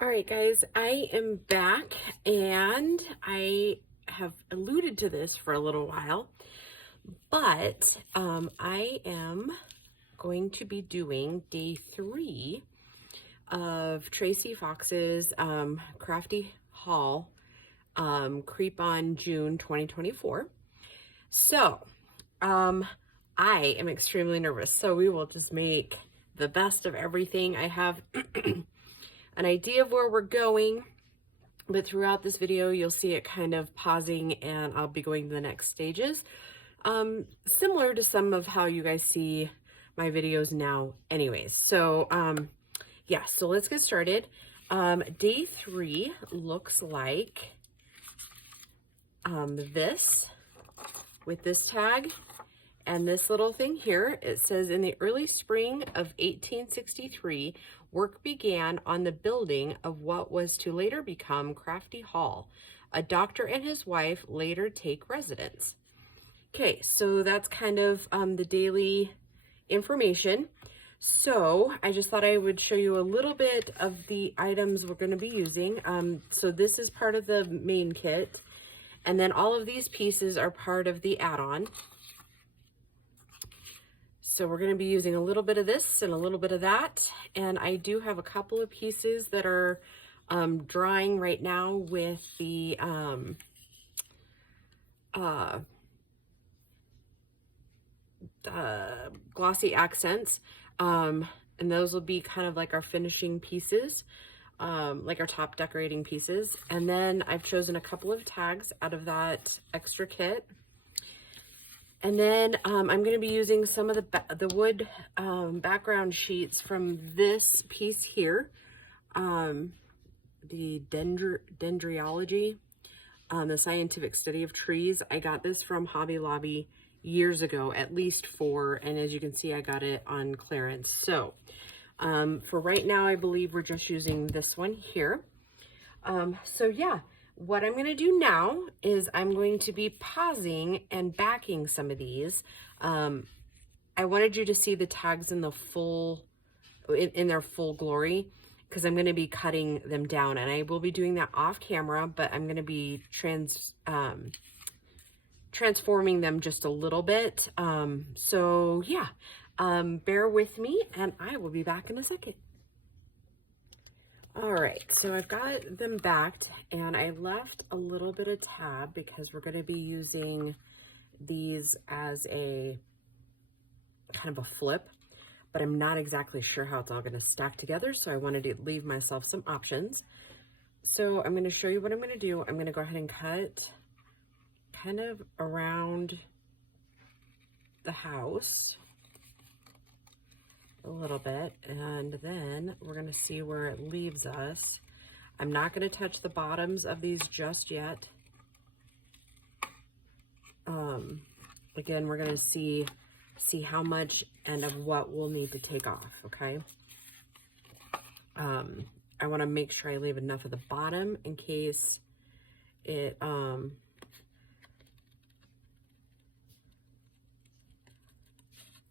All right, guys, I am back and I have alluded to this for a little while, but I am going to be doing day 3 of Tracy Fox's crafty haul, Creep on June 2024. So I am extremely nervous, so we will just make the best of everything. I have an idea of where we're going, but throughout this video you'll see it kind of pausing and I'll be going to the next stages, similar to some of how you guys see my videos now anyways. So yeah, so let's get started. Day 3 looks like this, with this tag and this little thing here. It says, in the early spring of 1863, work began on the building of what was to later become Crafty Hall. A doctor and his wife later take residence. Okay, so that's kind of the daily information. So I just thought I would show you a little bit of the items we're going to be using. So this is part of the main kit, and then all of these pieces are part of the add-on. So we're going to be using a little bit of this and a little bit of that. And I do have a couple of pieces that are drying right now with the glossy accents. And those will be kind of like our finishing pieces, like our top decorating pieces. And then I've chosen a couple of tags out of that extra kit. And then I'm going to be using some of the wood background sheets from this piece here, the dendrology, the scientific study of trees. I got this from Hobby Lobby years ago, at least 4, and as you can see, I got it on clearance. So for right now, I believe we're just using this one here. So yeah. What I'm going to do now is I'm going to be pausing and backing some of these. I wanted you to see the tags in the full, in their full glory, because I'm going to be cutting them down, and I will be doing that off camera, but I'm going to be transforming them just a little bit. So yeah, bear with me and I will be back in a second. All right, so I've got them backed, and I left a little bit of tab because we're going to be using these as a kind of a flip, but I'm not exactly sure how it's all going to stack together, so I wanted to leave myself some options. So I'm going to show you what I'm going to do. I'm going to go ahead and cut kind of around the house a little bit, and then we're going to see where it leaves us. I'm not going to touch the bottoms of these just yet. Again, we're going to see how much and of what we'll need to take off, okay? I want to make sure I leave enough of the bottom in case it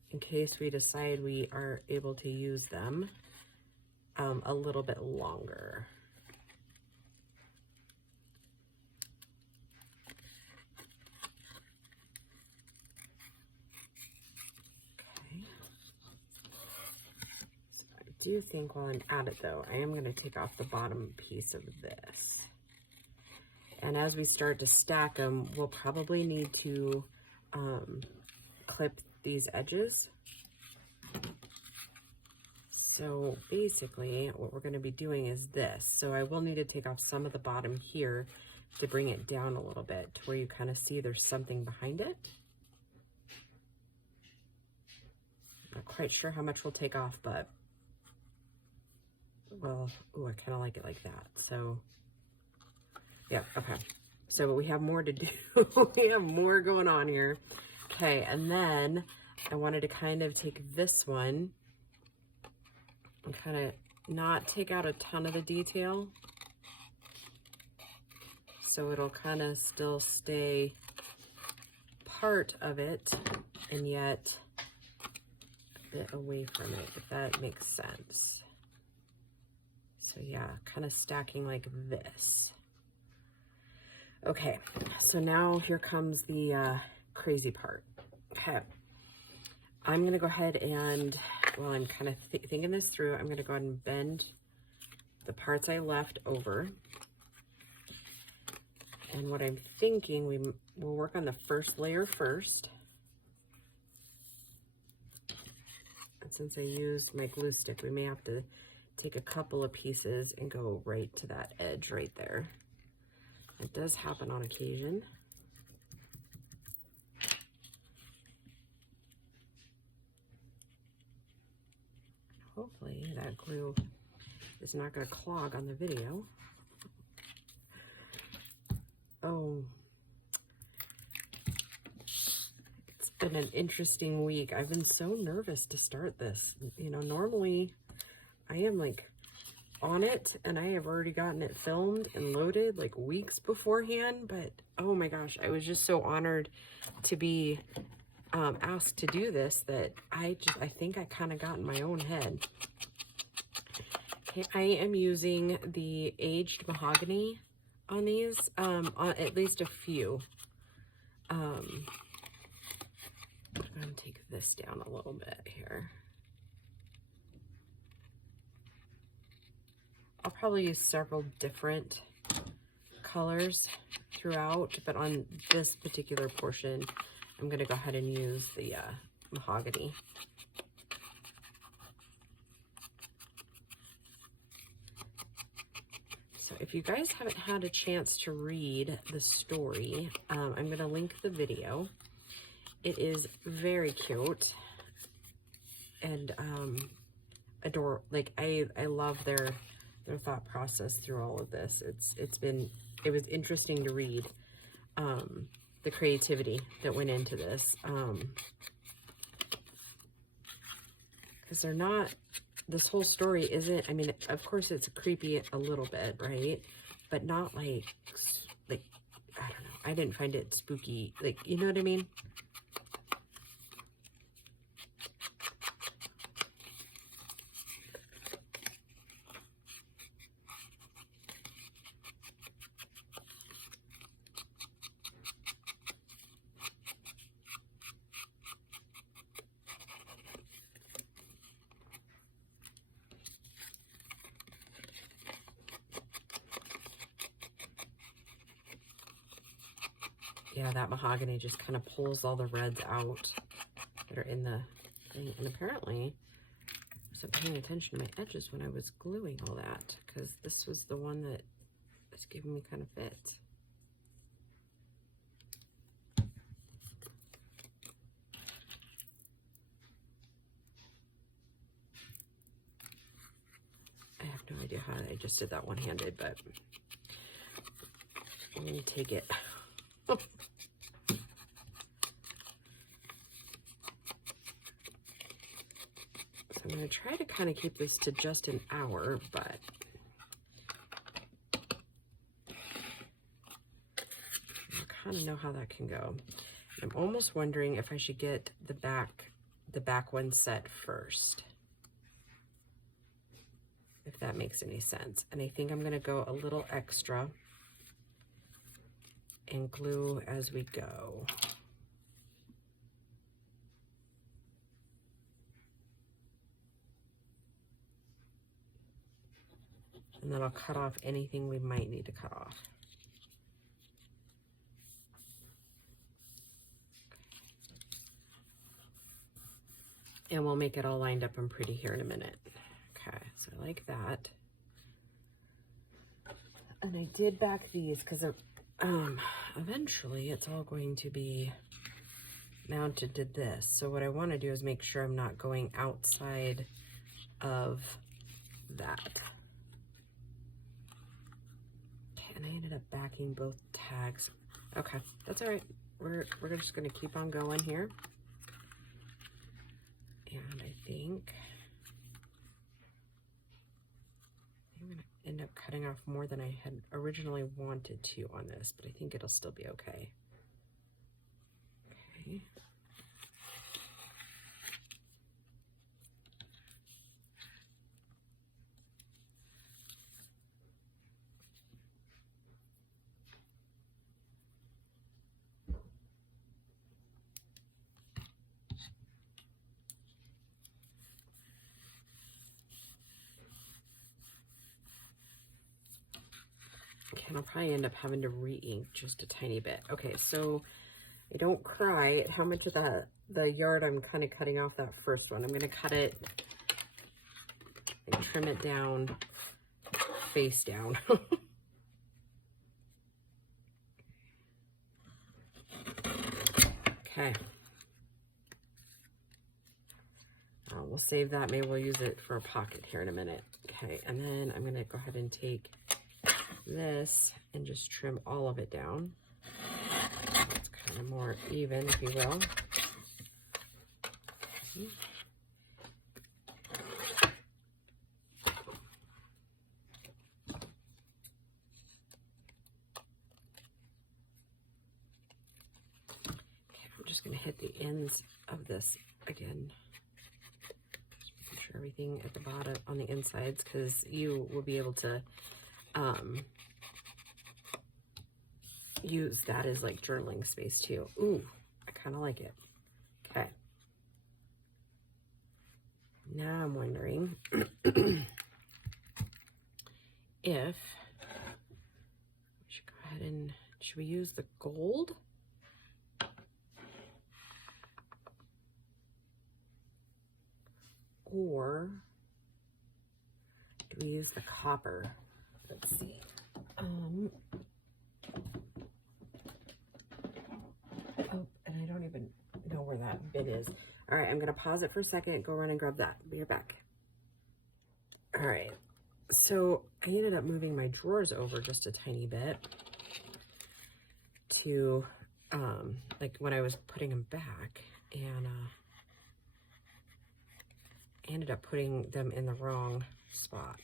in case we decide we are able to use them a little bit longer. Okay. So I do think while I'm at it though, I am going to take off the bottom piece of this. And as we start to stack them, we'll probably need to clip these edges. So basically what we're going to be doing is this. So I will need to take off some of the bottom here to bring it down a little bit to where you kind of see there's something behind it. Not quite sure how much we'll take off, but well, ooh, I kind of like it like that. So yeah, okay. So we have more to do. We have more going on here. Okay, and then I wanted to kind of take this one and kind of not take out a ton of the detail, so it'll kind of still stay part of it and yet a bit away from it, if that makes sense. So yeah, kind of stacking like this. Okay, so now here comes the crazy part. Okay, I'm gonna go ahead and, while I'm kind of thinking this through, I'm gonna go ahead and bend the parts I left over. And what I'm thinking, we'll work on the first layer first. And since I used my glue stick, we may have to take a couple of pieces and go right to that edge right there. It does happen on occasion. Hopefully that glue is not going to clog on the video. Oh, it's been an interesting week. I've been so nervous to start this. You know, normally I am like on it and I have already gotten it filmed and loaded like weeks beforehand, but oh my gosh, I was just so honored to be asked to do this that I think I kind of got in my own head. Okay, I am using the aged mahogany on these, on at least a few. I'm going to take this down a little bit here. I'll probably use several different colors throughout, but on this particular portion, I'm going to go ahead and use the mahogany. So if you guys haven't had a chance to read the story, I'm going to link the video. It is very cute and adorable. Like I love their thought process through all of this. It was interesting to read the creativity that went into this, because they're not, this whole story isn't, I mean, of course it's creepy a little bit, right? But not like, I don't know, I didn't find it spooky, like, you know what I mean? Yeah, that mahogany just kind of pulls all the reds out that are in the thing. And apparently, I wasn't paying attention to my edges when I was gluing all that, because this was the one that was giving me kind of fits. I have no idea how I just did that one-handed, but I'm going to take it. I'm going to try to kind of keep this to just an hour, but I kind of know how that can go. I'm almost wondering if I should get the back one set first, if that makes any sense. And I think I'm going to go a little extra and glue as we go. And then I'll cut off anything we might need to cut off. And we'll make it all lined up and pretty here in a minute. Okay, so I like that. And I did back these because eventually it's all going to be mounted to this. So what I want to do is make sure I'm not going outside of that. And I ended up backing both tags. Okay, that's all right. We're just gonna keep on going here. And I think I'm gonna end up cutting off more than I had originally wanted to on this, but I think it'll still be okay. Okay. Okay, and I'll probably end up having to re-ink just a tiny bit. Okay, so I don't cry at how much of the yard I'm kind of cutting off that first one. I'm going to cut it and trim it down, face down. Okay. We'll save that. Maybe we'll use it for a pocket here in a minute. Okay, and then I'm going to go ahead and take this and just trim all of it down. It's kind of more even, if you will. Okay, I'm just going to hit the ends of this again. Everything at the bottom on the insides, because you will be able to use that as like journaling space too. Ooh, I kind of like it. Okay. Now I'm wondering if we should go ahead and, should we use the gold? Or do we use the copper? Let's see. Oh, and I don't even know where that bit is. All right, I'm gonna pause it for a second, go run and grab that. Be right back. All right, so I ended up moving my drawers over just a tiny bit to, like when I was putting them back, and ended up putting them in the wrong spot.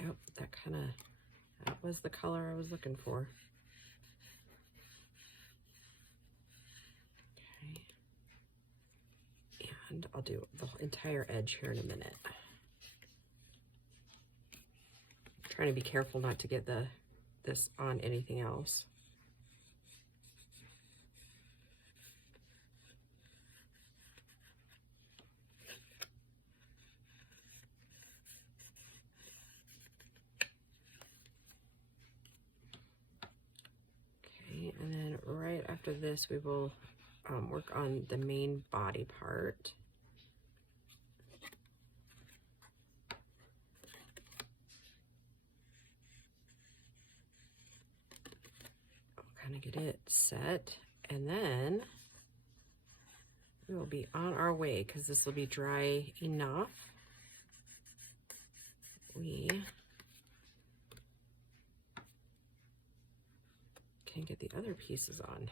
Yep, that was the color I was looking for. Okay. And I'll do the entire edge here in a minute. I'm trying to be careful not to get this on anything else. And then right after this, we will work on the main body part. I'll kind of get it set, and then we will be on our way because this will be dry enough. We can get the other pieces on.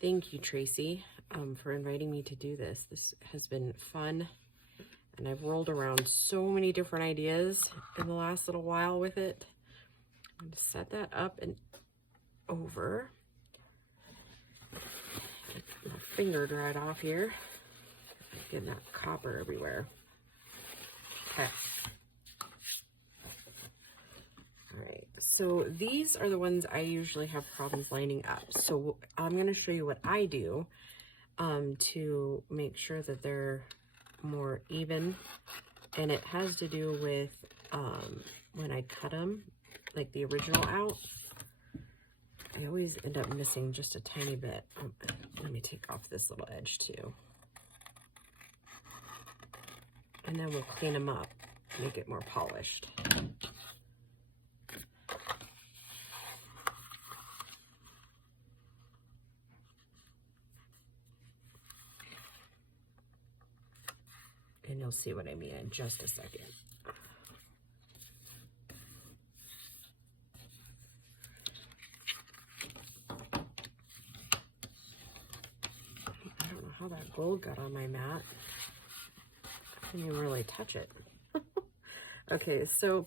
Thank you, Tracy, for inviting me to do this. This has been fun, and I've rolled around so many different ideas in the last little while with it. I'm going to set that up and over. Get my finger dried off here. Getting that copper everywhere. Okay. All right, so these are the ones I usually have problems lining up. So I'm going to show you what I do to make sure that they're more even. And it has to do with when I cut them, like the original out, I always end up missing just a tiny bit. Let me take off this little edge too. And then we'll clean them up, make it more polished. And you'll see what I mean in just a second. I don't know how that gold got on my mat. I didn't even really touch it. Okay, so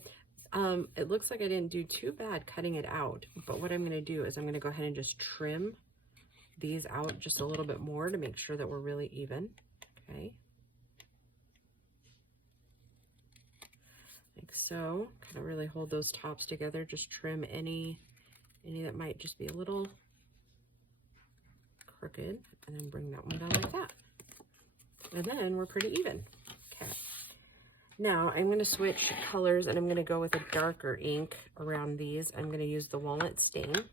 it looks like I didn't do too bad cutting it out, but what I'm going to do is I'm going to go ahead and just trim these out just a little bit more to make sure that we're really even. Okay. Like so. Kind of really hold those tops together. Just trim any any that might just be a little crooked, and then bring that one down like that. And then we're pretty even. Okay. Now I'm going to switch colors, and I'm going to go with a darker ink around these. I'm going to use the walnut stain.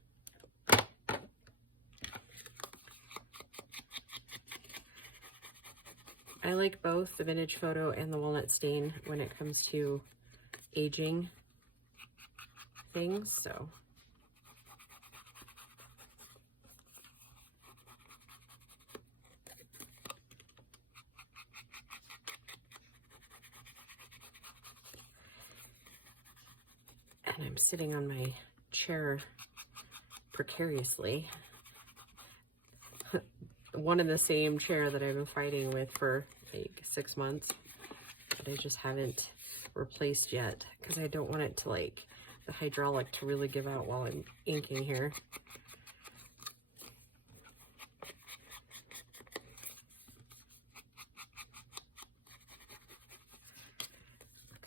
I like both the vintage photo and the walnut stain when it comes to aging things, so. And I'm sitting on my chair precariously. One and the same chair that I've been fighting with for like 6 months, but I just haven't replaced yet because I don't want it to, like, the hydraulic to really give out while I'm inking here.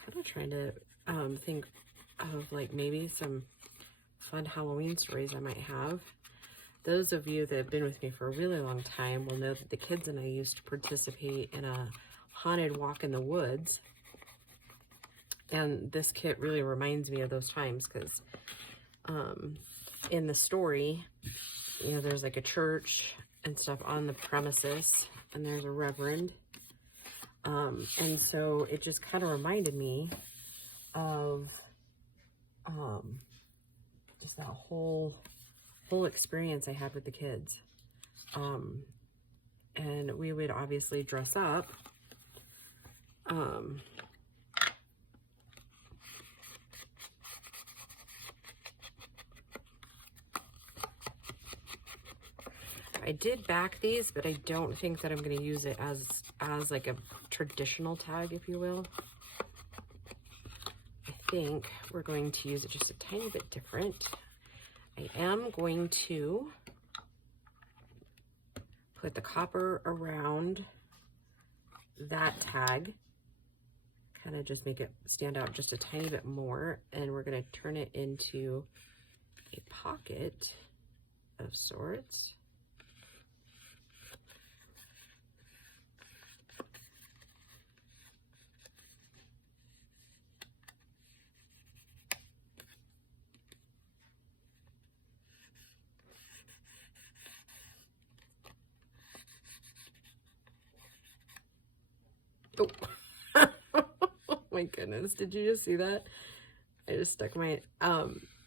Kind of trying to think of, like, maybe some fun Halloween stories I might have. Those of you that have been with me for a really long time will know that the kids and I used to participate in a haunted walk in the woods. And this kit really reminds me of those times because in the story, you know, there's like a church and stuff on the premises, and there's a reverend. And so it just kind of reminded me of just that whole experience I had with the kids. And we would obviously dress up. I did back these, but I don't think that I'm going to use it as like a traditional tag, if you will. I think we're going to use it just a tiny bit different. I am going to put the copper around that tag, kind of just make it stand out just a tiny bit more, and we're going to turn it into a pocket of sorts. Oh, oh my goodness, did you just see that? I just stuck my,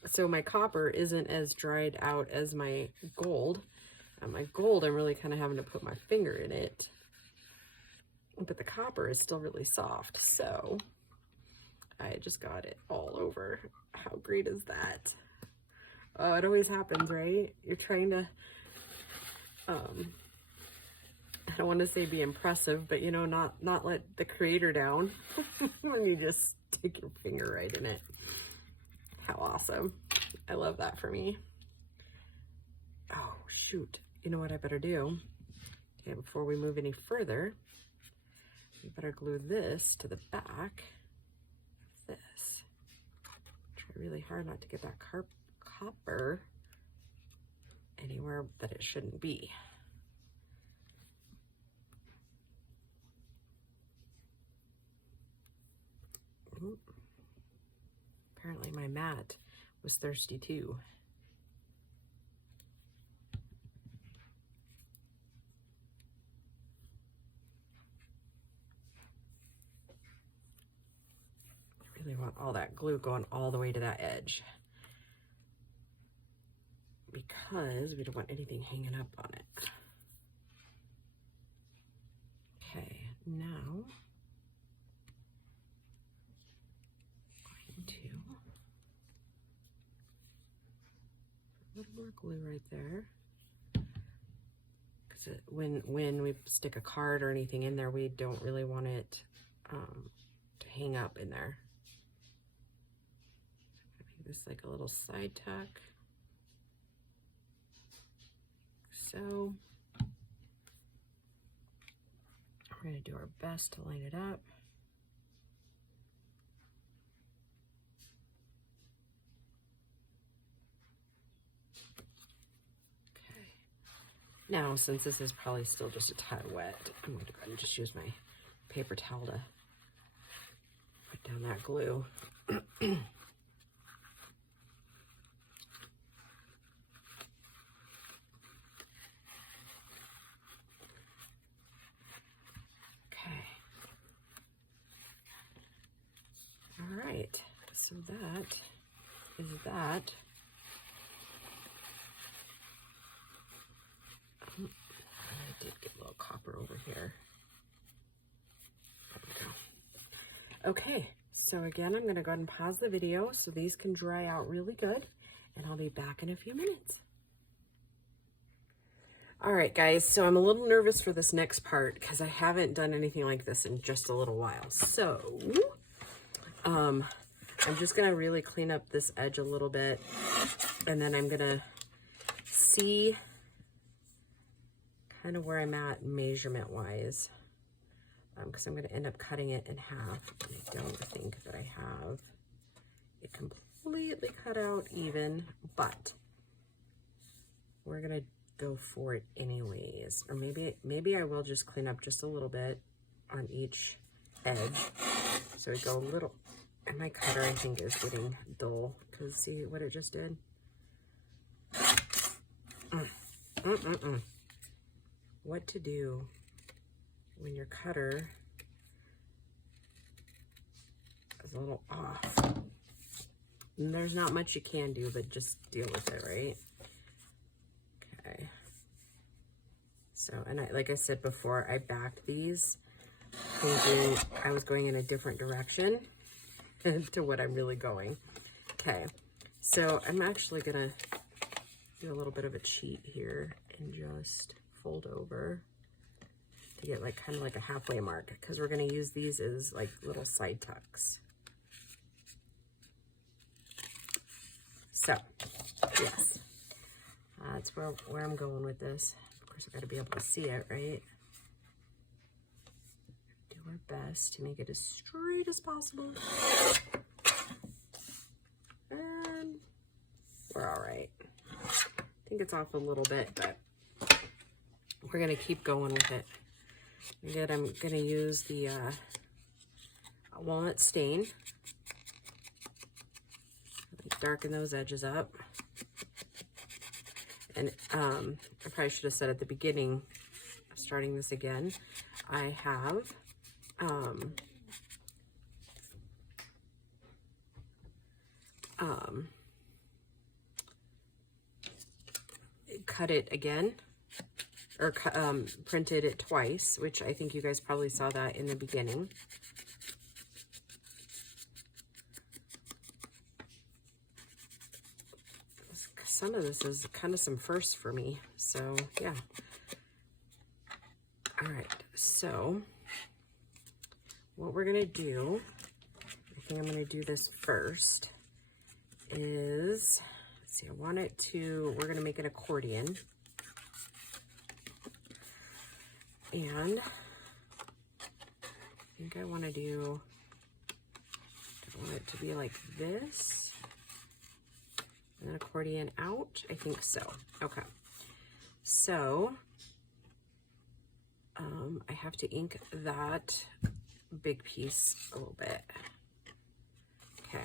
so my copper isn't as dried out as my gold. My gold, I'm really kind of having to put my finger in it, but the copper is still really soft, so I just got it all over. How great is that? Oh, it always happens, right? You're trying to, I don't want to say be impressive, but, you know, not let the creator down when you just stick your finger right in it. How awesome. I love that for me. Oh, shoot. You know what I better do? Okay, before we move any further, we better glue this to the back of this. Try really hard not to get that copper anywhere that it shouldn't be. Ooh. Apparently my mat was thirsty too. I really want all that glue going all the way to that edge, because we don't want anything hanging up on it. Okay, now I'm going to put a little more glue right there, because when we stick a card or anything in there, we don't really want it to hang up in there. Make this like a little side tuck. So we're going to do our best to line it up. Now, since this is probably still just a tad wet, I'm going to go ahead and just use my paper towel to put down that glue. All right, so that is that. I did get a little copper over here. There we go. Okay, so again, I'm gonna go ahead and pause the video so these can dry out really good, and I'll be back in a few minutes. All right, guys, so I'm a little nervous for this next part because I haven't done anything like this in just a little while. So, I'm just gonna really clean up this edge a little bit, and then I'm gonna see kind of where I'm at measurement wise, because I'm gonna end up cutting it in half. And I don't think that I have it completely cut out even, but we're gonna go for it anyways. Or maybe I will just clean up just a little bit on each edge, so we go a little. And my cutter, I think, is getting dull, because see what it just did? What to do when your cutter is a little off. And there's not much you can do, but just deal with it, right? Okay. So, and like I said before, I backed these thinking I was going in a different direction to what I'm really going. Okay, so I'm actually gonna do a little bit of a cheat here and just fold over to get like kind of like a halfway mark, because we're gonna use these as like little side tucks. So yes, that's where I'm going with this. Of course, I gotta be able to see it, right? Do our best to make it as straight as possible. And we're all right. I think it's off a little bit, but we're gonna keep going with it. Again, I'm gonna use the walnut stain. Darken those edges up. And I probably should have said at the beginning of starting this again, I have cut it again, or printed it twice, which I think you guys probably saw that in the beginning. Some of this is kind of some firsts for me, so yeah. All right, so what we're gonna do, I think I'm gonna do this first, is, let's see, I want it to, we're gonna make an accordion. And I think I want to do, I want it to be like this, and then accordion out. I think so. Okay. So I have to ink that big piece a little bit. Okay.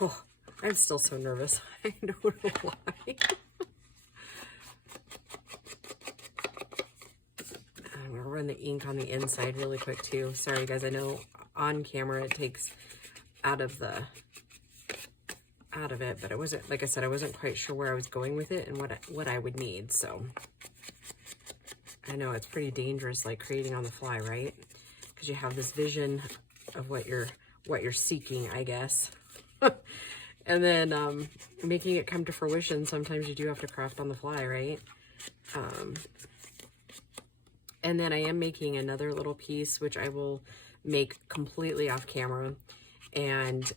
Oh, I'm still so nervous. I don't know why. I'm gonna run the ink on the inside really quick too. Sorry guys, I know on camera it takes out of it, but I wasn't, like I said, I wasn't quite sure where I was going with it and what I would need. So I know it's pretty dangerous, like creating on the fly, right? Because you have this vision of what you're seeking, I guess. And then making it come to fruition, sometimes you do have to craft on the fly, right? And then I am making another little piece, which I will make completely off camera. And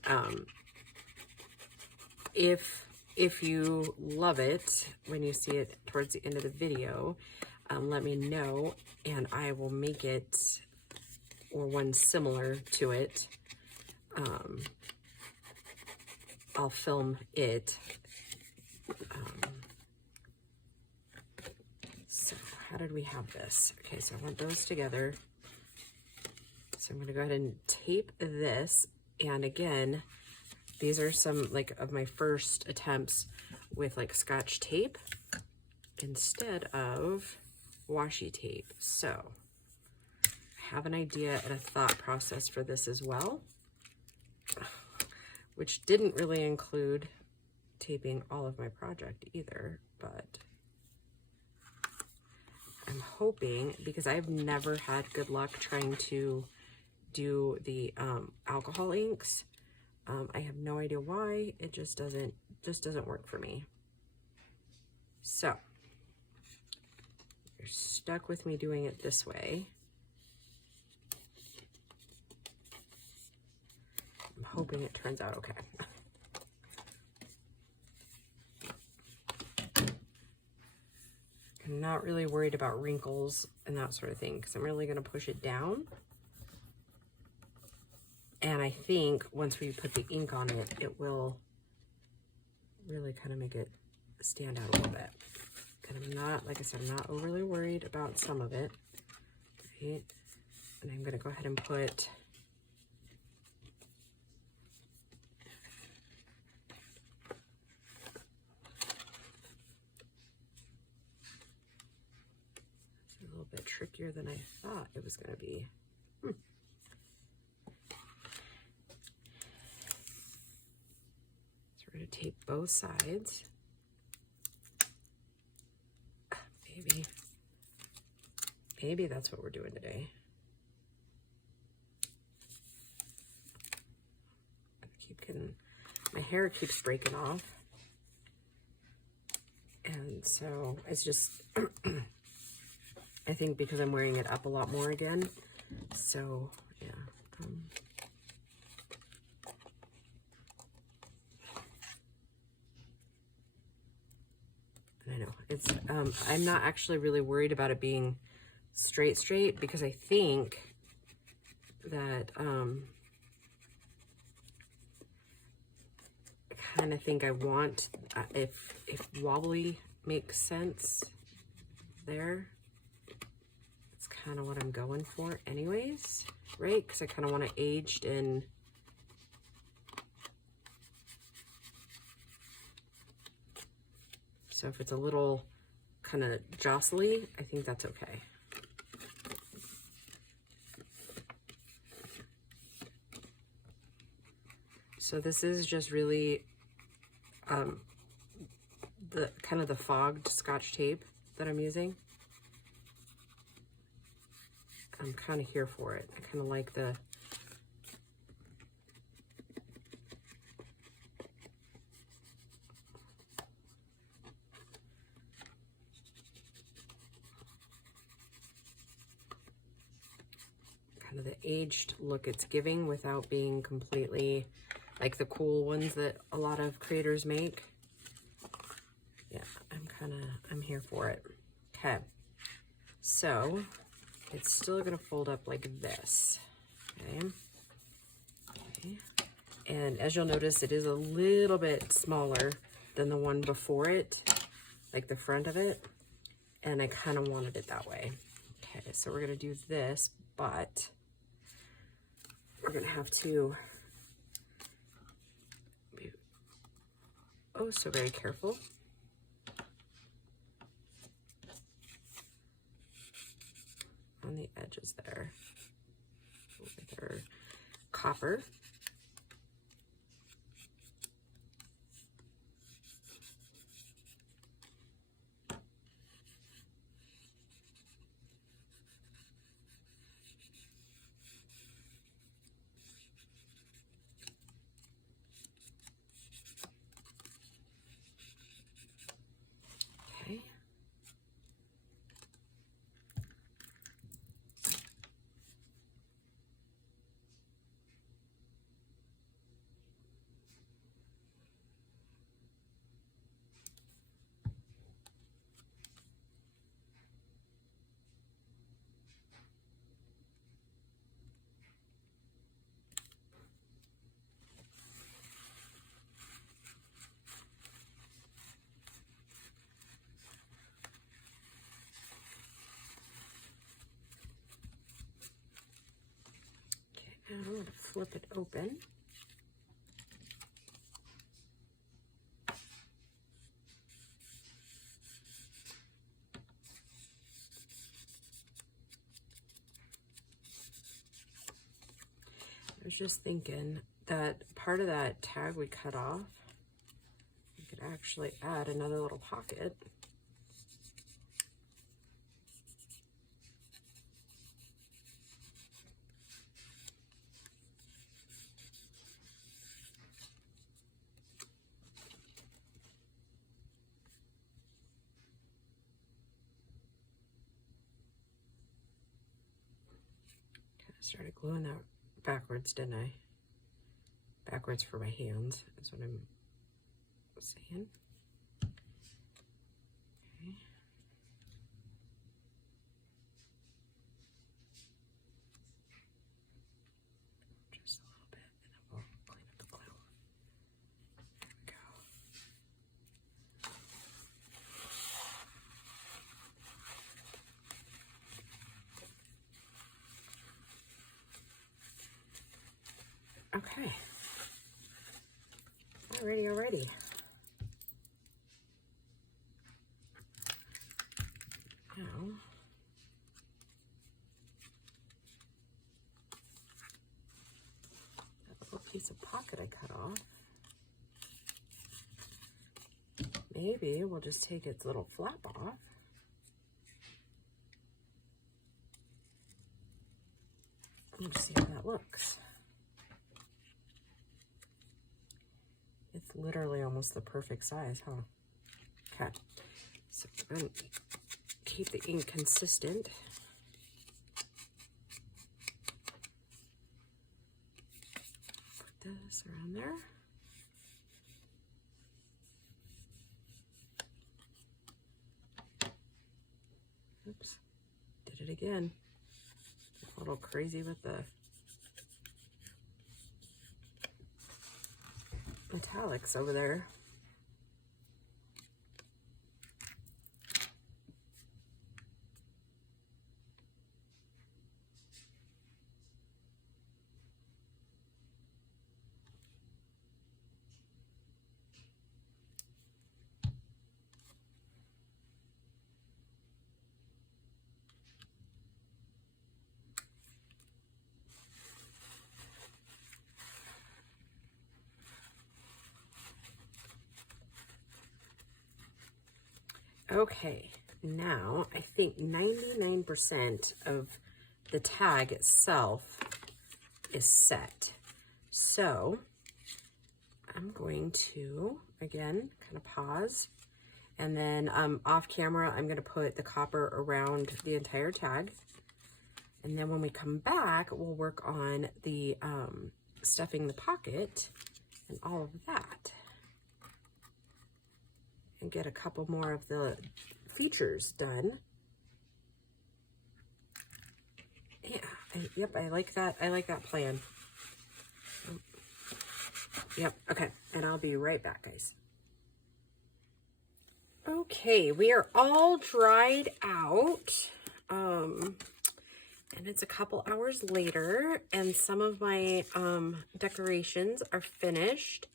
if you love it when you see it towards the end of the video, let me know, and I will make it, or one similar to it. I'll film it how did we have this? Okay, so I want those together. So I'm gonna go ahead and tape this. And again, these are some like of my first attempts with like Scotch tape instead of washi tape. So I have an idea and a thought process for this as well, which didn't really include taping all of my project either, but I'm hoping, because I've never had good luck trying to do the alcohol inks. I have no idea why. It just doesn't work for me. So you're stuck with me doing it this way. I'm hoping it turns out okay. I'm not really worried about wrinkles and that sort of thing because I'm really going to push it down. And I think once we put the ink on it, it will really kind of make it stand out a little bit. And I'm not, like I said, I'm not overly worried about some of it. Right? And I'm going to go ahead and put a little bit trickier than I thought it was going to be. We're going to tape both sides. Maybe that's what we're doing today. My hair keeps breaking off. And so it's just, I think because I'm wearing it up a lot more again. So, yeah. I know it's I'm not actually really worried about it being straight because I think that I kind of think I want if wobbly makes sense there, it's kind of what I'm going for anyways, right? Because I kind of want it aged in. So if it's a little kind of jostly, I think that's okay. So this is just really the kind of the fogged Scotch tape that I'm using. I'm kind of here for it. I kind of like the aged look it's giving without being completely like the cool ones that a lot of creators make. Yeah, I'm here for it. Okay, so it's still gonna fold up like this. Okay. And as you'll notice, it is a little bit smaller than the one before it, like the front of it, and I kind of wanted it that way. Okay, so we're gonna do this, but we're gonna have to be oh so very careful. On the edges there with our copper. And I'm going to flip it open. I was just thinking that part of that tag we cut off, we could actually add another little pocket. Started gluing that backwards, didn't I? Backwards for my hands is what I'm saying. Okay. Just a little bit, and then we'll clean up the glue. There we go. Okay. Alrighty. Now, that little piece of pocket I cut off, maybe we'll just take its little flap off. And just see how that looks. It's literally almost the perfect size, huh? Okay, so we're going to keep the ink consistent. Put this around there. Oops, did it again. A little crazy with the metallics over there. Okay, now I think 99% of the tag itself is set. So I'm going to, again, kind of pause. And then off camera, I'm going to put the copper around the entire tag. And then when we come back, we'll work on the stuffing the pocket and all of that. And get a couple more of the features done. Yeah, yep, I like that. I like that plan. Yep, okay, and I'll be right back, guys. Okay, we are all dried out. And it's a couple hours later, and some of my decorations are finished.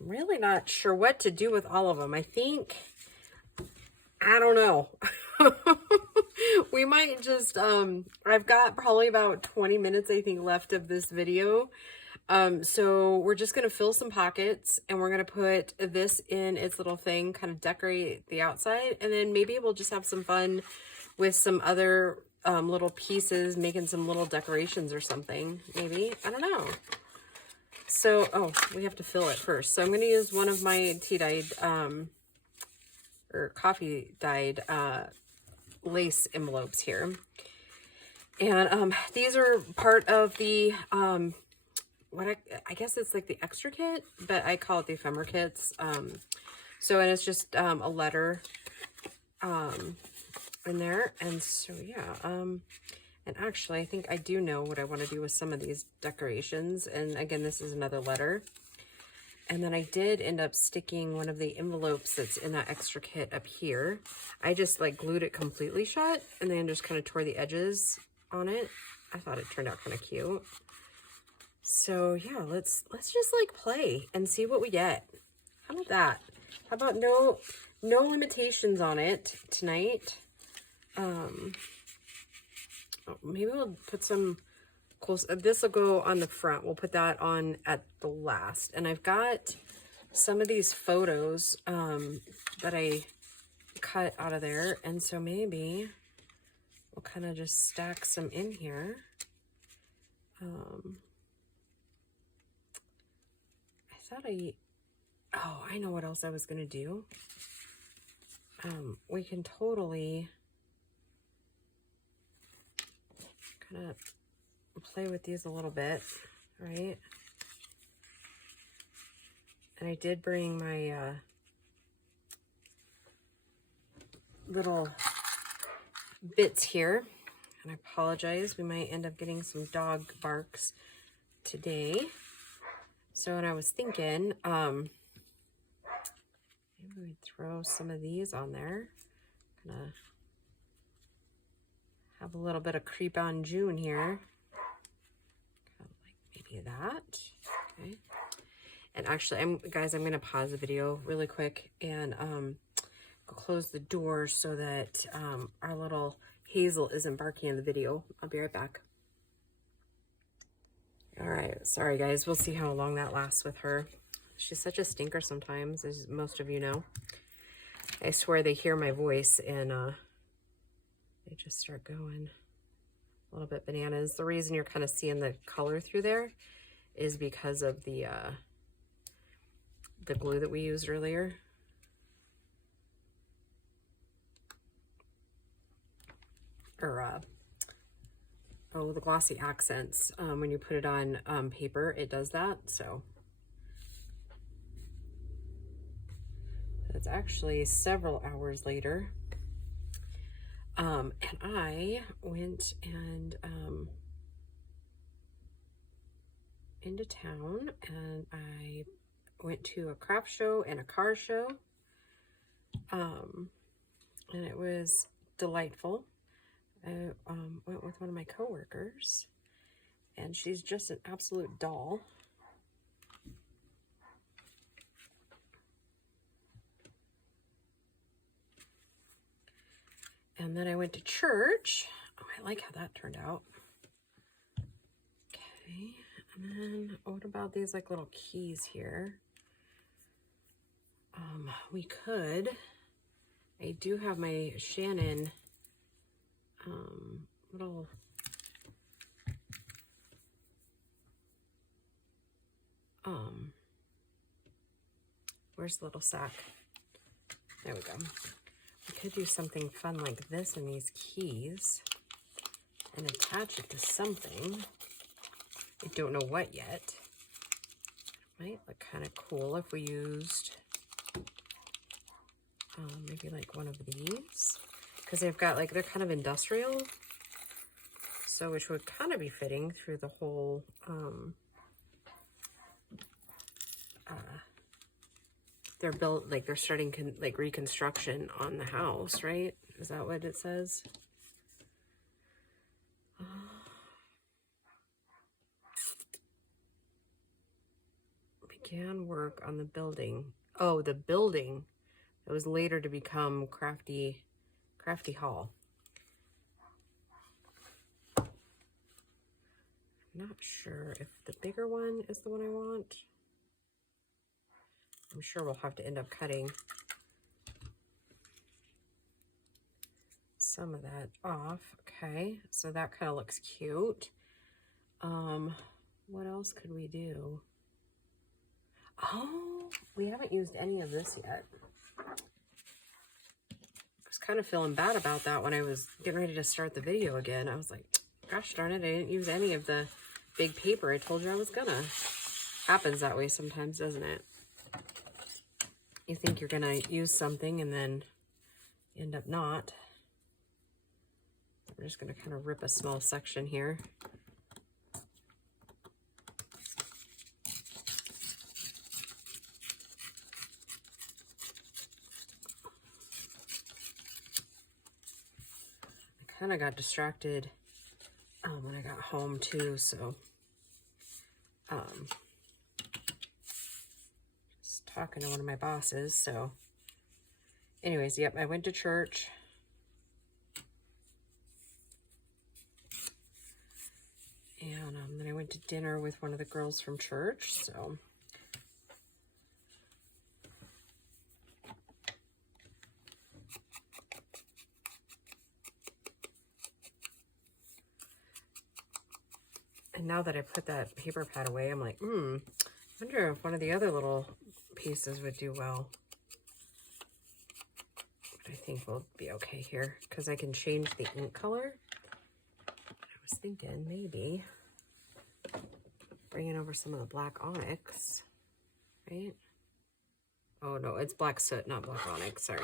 I'm really not sure what to do with all of them. I think, I don't know. We might just, I've got probably about 20 minutes, I think, left of this video. So we're just going to fill some pockets, and we're going to put this in its little thing, kind of decorate the outside. And then maybe we'll just have some fun with some other little pieces, making some little decorations or something, maybe. I don't know. So, oh, we have to fill it first. So I'm going to use one of my tea-dyed, or coffee-dyed lace envelopes here. And these are part of the, what I guess it's like the extra kit, but I call it the ephemera kits. So, and it's just a letter in there. And so, yeah, and actually, I think I do know what I want to do with some of these decorations. And again, this is another letter. And then I did end up sticking one of the envelopes that's in that extra kit up here. I just like glued it completely shut and then just kind of tore the edges on it. I thought it turned out kind of cute. So yeah, let's just like play and see what we get. How about that? How about no limitations on it tonight? Maybe we'll put some close. This will go on the front. We'll put that on at the last. And I've got some of these photos that I cut out of there, and so maybe we'll kind of just stack some in here. I know what else I was gonna do. We can totally kind of play with these a little bit, right? And I did bring my little bits here, and I apologize, we might end up getting some dog barks today. So when I was thinking, maybe we'd throw some of these on there. Gonna have a little bit of creep on June here. Kind of like maybe that. Okay. And actually, guys, I'm gonna pause the video really quick and go close the door so that our little Hazel isn't barking in the video. I'll be right back. All right, sorry guys, we'll see how long that lasts with her. She's such a stinker sometimes, as most of you know. I swear they hear my voice and they just start going a little bit bananas. The reason you're kind of seeing the color through there is because of the glue that we used earlier. Or the glossy accents. When you put it on paper, it does that. So it's actually several hours later. And I went and into town, and I went to a craft show and a car show. And it was delightful. I went with one of my coworkers, and she's just an absolute doll. And then I went to church. Oh, I like how that turned out. Okay, and then what about these like little keys here? I do have my Shannon little where's the little sack? There we go. We could do something fun like this in these keys and attach it to something. I don't know what yet. It might look kind of cool if we used maybe like one of these, because they've got like, they're kind of industrial, so which would kind of be fitting through the whole they're built like they're starting like reconstruction on the house, right? Is that what it says? Began work on the building. Oh, the building that was later to become Crafty Hall. I'm not sure if the bigger one is the one I want. I'm sure we'll have to end up cutting some of that off. Okay, so that kind of looks cute. What else could we do? Oh, we haven't used any of this yet. I was kind of feeling bad about that when I was getting ready to start the video again. I was like, gosh darn it, I didn't use any of the big paper I told you I was gonna. Happens that way sometimes, doesn't it? You think you're gonna use something and then you end up not. We're just gonna kind of rip a small section here. I kind of got distracted when I got home too, so just talking to one of my bosses. So anyways, yep, I went to church. And then I went to dinner with one of the girls from church, so. And now that I put that paper pad away, I'm like, I wonder if one of the other little pieces would do well. But I think we'll be okay here because I can change the ink color. I was thinking maybe bringing over some of the black onyx, right? Oh no, it's black soot, not black onyx, sorry.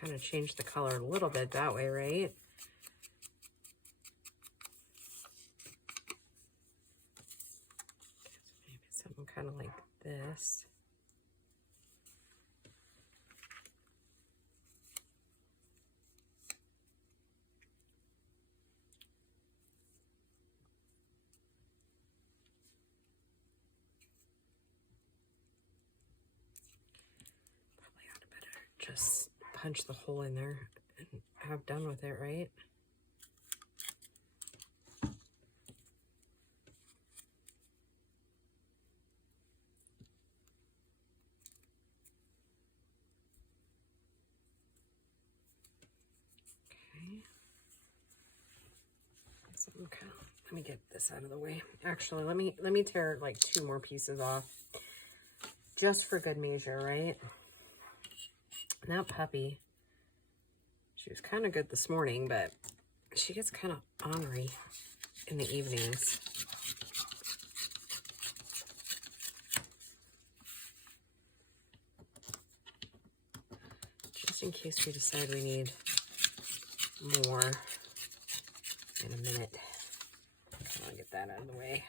Kind of change the color a little bit that way, right? Maybe something kind of like this. Probably ought to better just punch the hole in there and have done with it, right? Okay. Let me get this out of the way. Actually, let me tear like 2 more pieces off just for good measure, right? And that puppy, she was kind of good this morning, but she gets kind of ornery in the evenings. Just in case we decide we need more in a minute. I'll get that out of the way.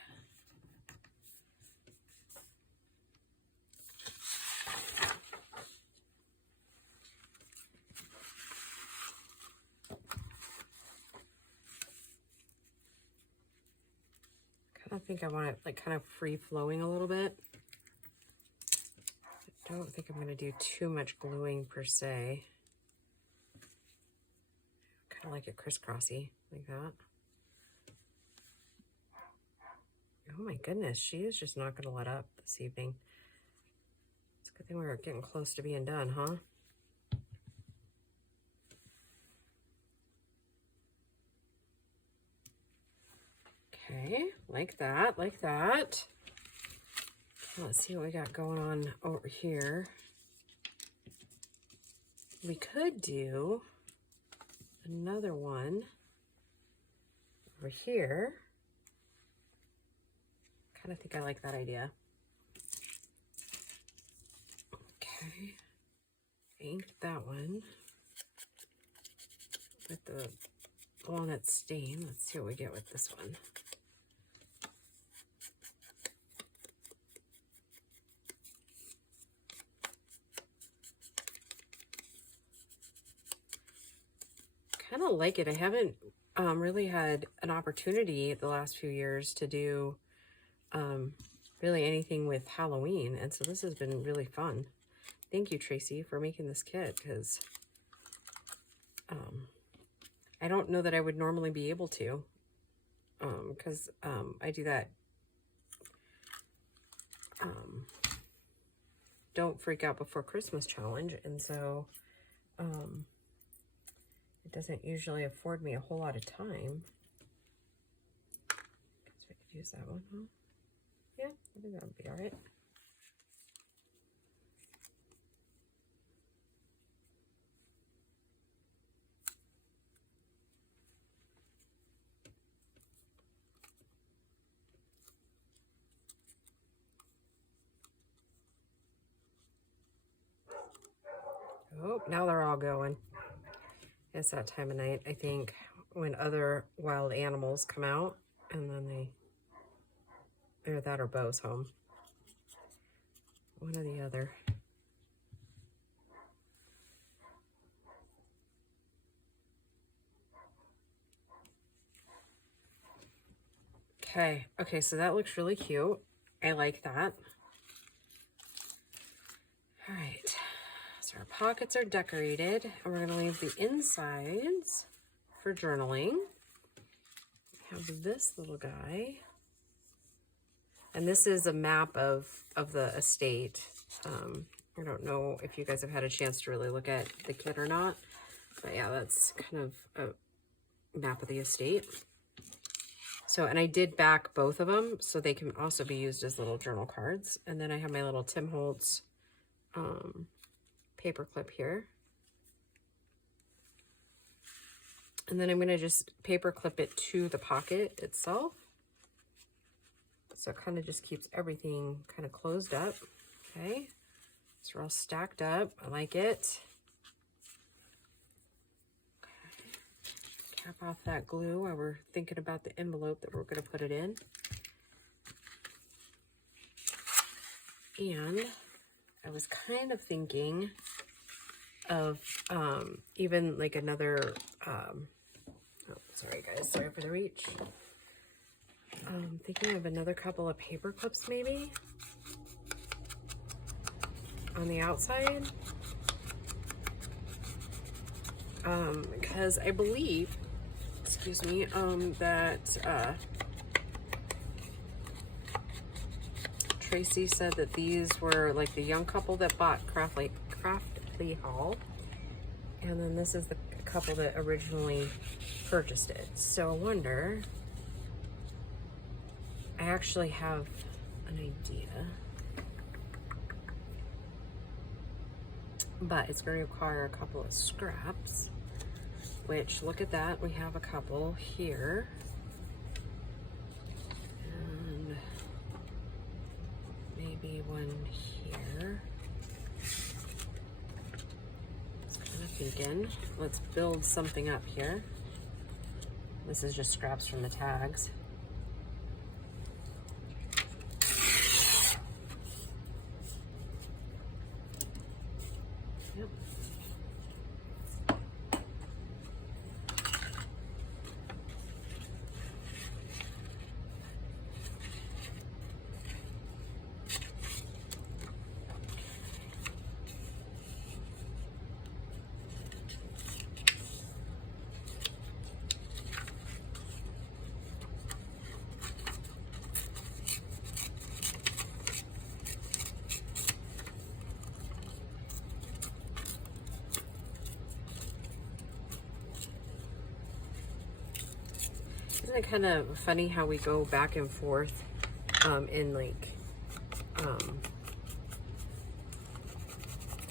I think I want it like kind of free flowing a little bit. I don't think I'm going to do too much gluing per se. Kind of like it crisscrossy like that. Oh my goodness, she is just not going to let up this evening. It's a good thing we're getting close to being done, huh? Okay, like that, like that. Let's see what we got going on over here. We could do another one over here. Kind of think I like that idea. Okay, inked that one with the walnut stain. Let's see what we get with this one. Kind of like it. I haven't really had an opportunity the last few years to do really anything with Halloween, and so this has been really fun. Thank you, Tracy, for making this kit, because I don't know that I would normally be able to, because I do that Don't Freak Out Before Christmas challenge, and so it doesn't usually afford me a whole lot of time. Guess I could use that one, huh? Yeah, I think that would be all right. Oh, now they're all going. It's that time of night, I think, when other wild animals come out, and then either that or Bo's home. One or the other. Okay, so that looks really cute. I like that. All right, so our pockets are decorated, and we're gonna leave the insides for journaling. We have this little guy. And this is a map of the estate. I don't know if you guys have had a chance to really look at the kit or not, but yeah, that's kind of a map of the estate. So, and I did back both of them, so they can also be used as little journal cards. And then I have my little Tim Holtz paper clip here. And then I'm gonna just paper clip it to the pocket itself. So it kind of just keeps everything kind of closed up. Okay, so we're all stacked up. I like it. Okay. Cap off that glue while we're thinking about the envelope that we're going to put it in. And I was kind of thinking of even like another, oh, sorry guys, sorry for the reach. Thinking of another couple of paper clips maybe on the outside, because I believe, excuse me, that Tracey said that these were like the young couple that bought Crafty Haul, and then this is the couple that originally purchased it. So I wonder, I actually have an idea, but it's going to require a couple of scraps, which, look at that, we have a couple here, and maybe one here. I was kind of thinking, let's build something up here. This is just scraps from the tags. Isn't it kind of funny how we go back and forth in like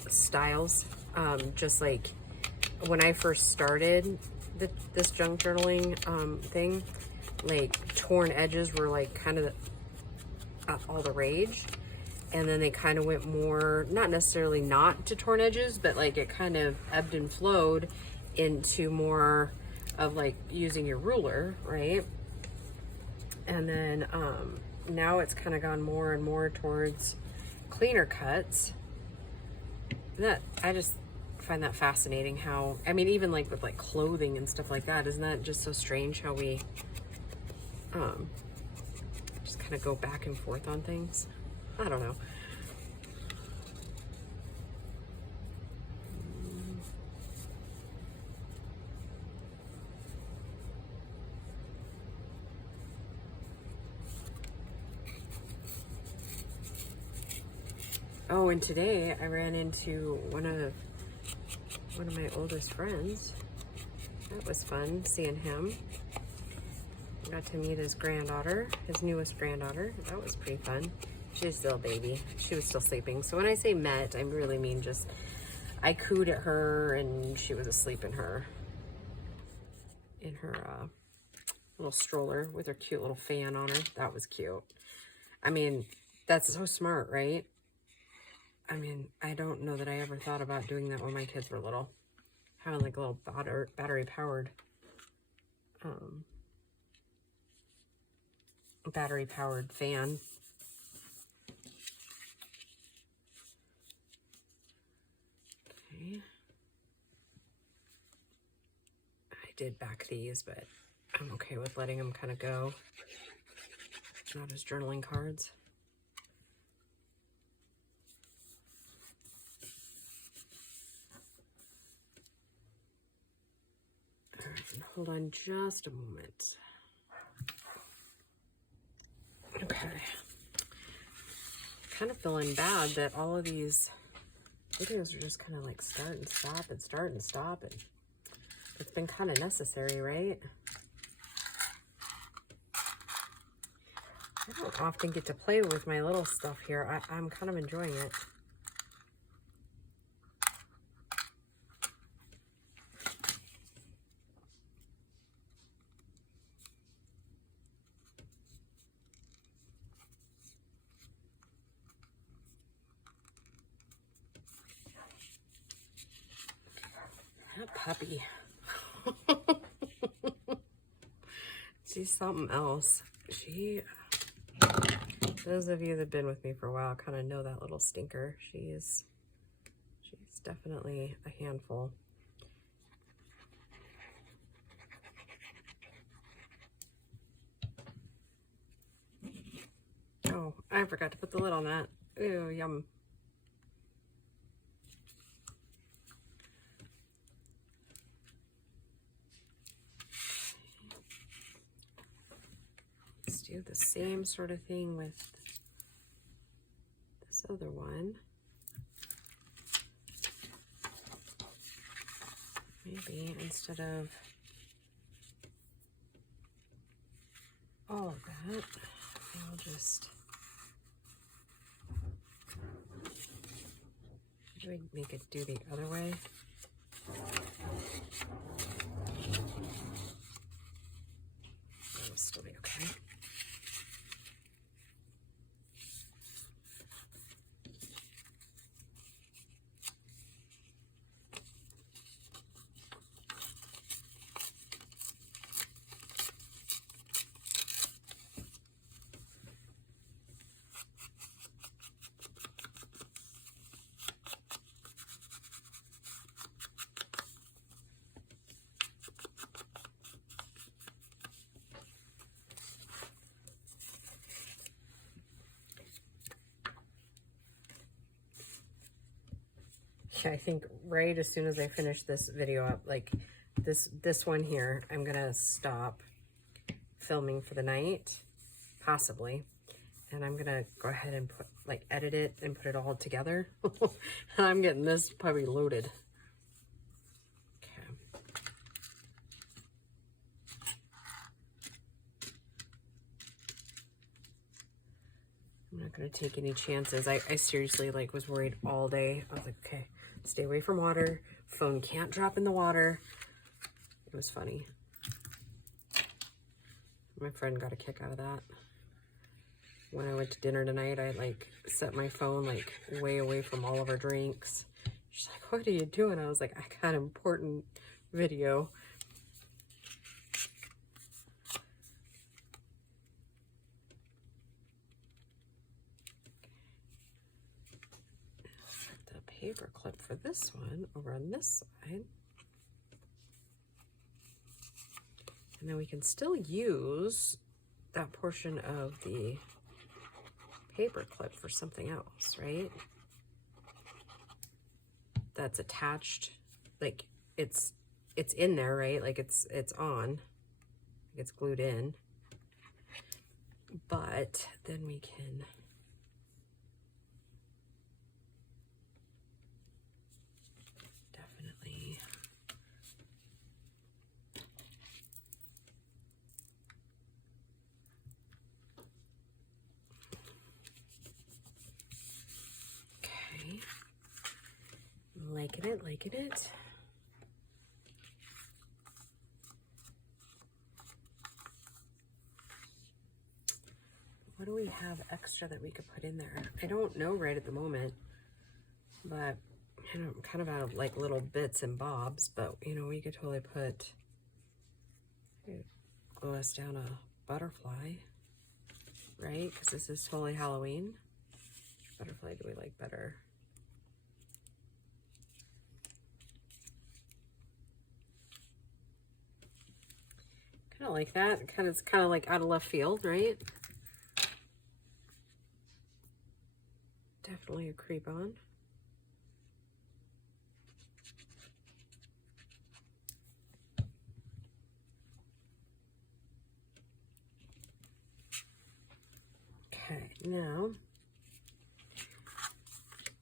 styles? Just like when I first started this junk journaling thing, like torn edges were like kind of all the rage, and then they kind of went more, not necessarily not to torn edges, but like it kind of ebbed and flowed into more of like using your ruler, right? And then now it's kind of gone more and more towards cleaner cuts. That, I just find that fascinating how, I mean, even like with like clothing and stuff like that, isn't that just so strange how we just kind of go back and forth on things? I don't know. Oh, and today I ran into one of my oldest friends. That was fun seeing him. I got to meet his granddaughter, his newest granddaughter. That was pretty fun. She's still a baby. She was still sleeping. So when I say met, I really mean just I cooed at her and she was asleep in her little stroller with her cute little fan on her. That was cute. I mean, that's so smart, right? I mean, I don't know that I ever thought about doing that when my kids were little. Having like a little battery powered fan. Okay. I did back these, but I'm okay with letting them kind of go. not his journaling cards. All right, hold on just a moment. Okay. Kind of feeling bad that all of these videos are just kind of like start and stop and start and stop, and it's been kind of necessary, right? I don't often get to play with my little stuff here. I'm kind of enjoying it. That puppy. She's something else. Those of you that have been with me for a while kind of know that little stinker. She's definitely a handful. Oh, I forgot to put the lid on that. Ew, yum. Let's do the same sort of thing with this other one. Maybe instead of all of that, I'll just maybe make it do the other way. That'll still be okay. I think right as soon as I finish this video up, like this one here, I'm gonna stop filming for the night, possibly, and I'm gonna go ahead and edit it and put it all together. And I'm getting this puppy loaded. Okay. I'm not gonna take any chances. I seriously was worried all day. I was like, okay, stay away from water. Phone can't drop in the water. It was funny. My friend got a kick out of that. When I went to dinner tonight, I set my phone way away from all of our drinks. She's like, what are you doing? I was like, I got an important video. The paper clip for this one over on this side. And then we can still use that portion of the paper clip for something else, right? That's attached, it's in there, right? It's on, it's glued in. But then we can definitely liking it. What do we have extra that we could put in there? I don't know right at the moment, but I'm kind of out of little bits and bobs, but we could totally glue us down a butterfly, right? Because this is totally Halloween. Which butterfly do we like better? Kind of like that. It's kind of out of left field, right? definitely a creep on. Okay, now I'm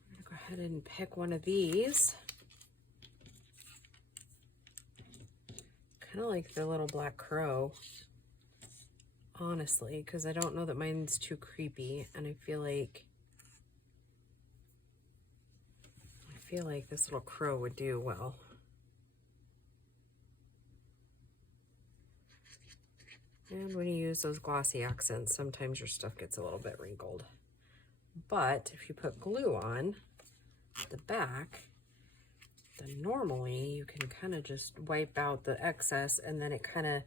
gonna go ahead and pick one of these. Kind of like the little black crow, honestly, because I don't know that mine's too creepy, and I feel like this little crow would do well. And when you use those glossy accents, sometimes your stuff gets a little bit wrinkled. But if you put glue on the back, then normally you can kind of just wipe out the excess, and then it kind of,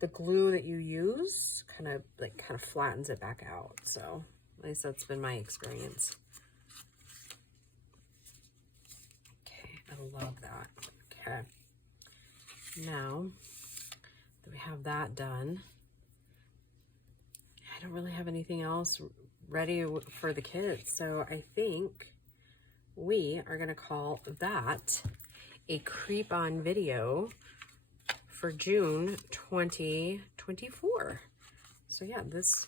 the glue that you use kind of flattens it back out. So at least that's been my experience. Okay, I love that. Okay, now that we have that done, I don't really have anything else ready for the kids, so I think we are gonna call that a creep on video for June 2024. So yeah, this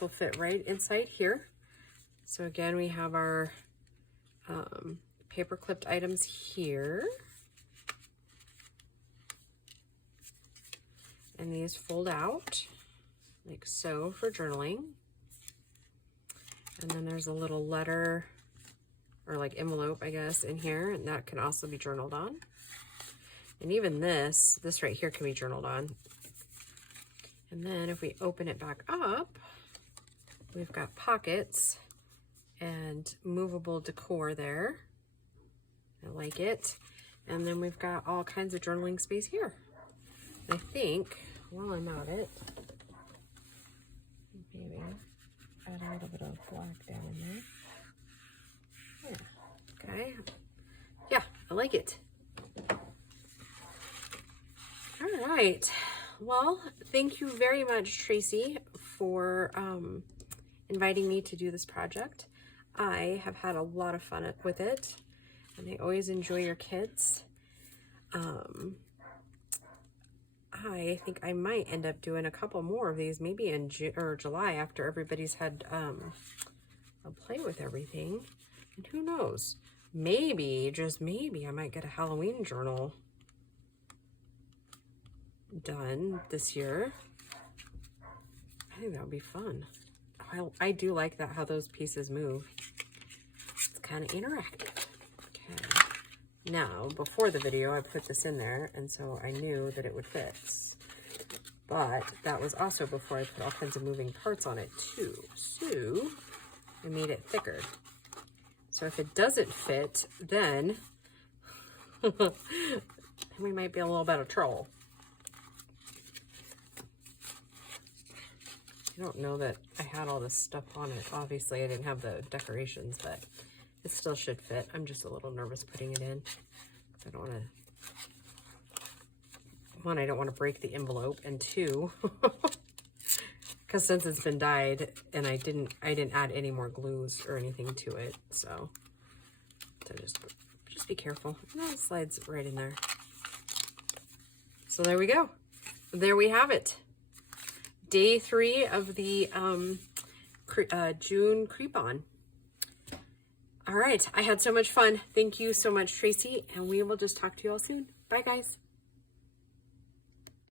will fit right inside here. So again, we have our paper clipped items here, and these fold out like so for journaling. And then there's a little letter or like envelope, I guess, in here, and that can also be journaled on. And even this right here can be journaled on. And then if we open it back up, we've got pockets and movable decor there. I like it. And then we've got all kinds of journaling space here. I think while I'm at it, maybe add a little bit of black down in there. Yeah, okay. Yeah, I like it. All right. Well, thank you very much, Tracy, for inviting me to do this project. I have had a lot of fun with it, and I always enjoy your kids. I think I might end up doing a couple more of these, maybe in July, after everybody's had a play with everything. And who knows? Maybe, just maybe, I might get a Halloween journal done this year. I think that would be fun. I do like that, how those pieces move. It's kind of interactive. Okay. Now, before the video, I put this in there, and so I knew that it would fit. But that was also before I put all kinds of moving parts on it too. So I made it thicker. So if it doesn't fit, then we might be a little bit of trouble. I don't know that I had all this stuff on it. Obviously, I didn't have the decorations, but it still should fit. I'm just a little nervous putting it in. I don't want to, one, I don't want to break the envelope, and two, because since it's been dyed and I didn't add any more glues or anything to it, so just be careful. And that slides right in there. So there we go. There we have it. Day 3 of the June Creep On. All right, I had so much fun. Thank you so much, Tracy, and we will just talk to you all soon. Bye, guys.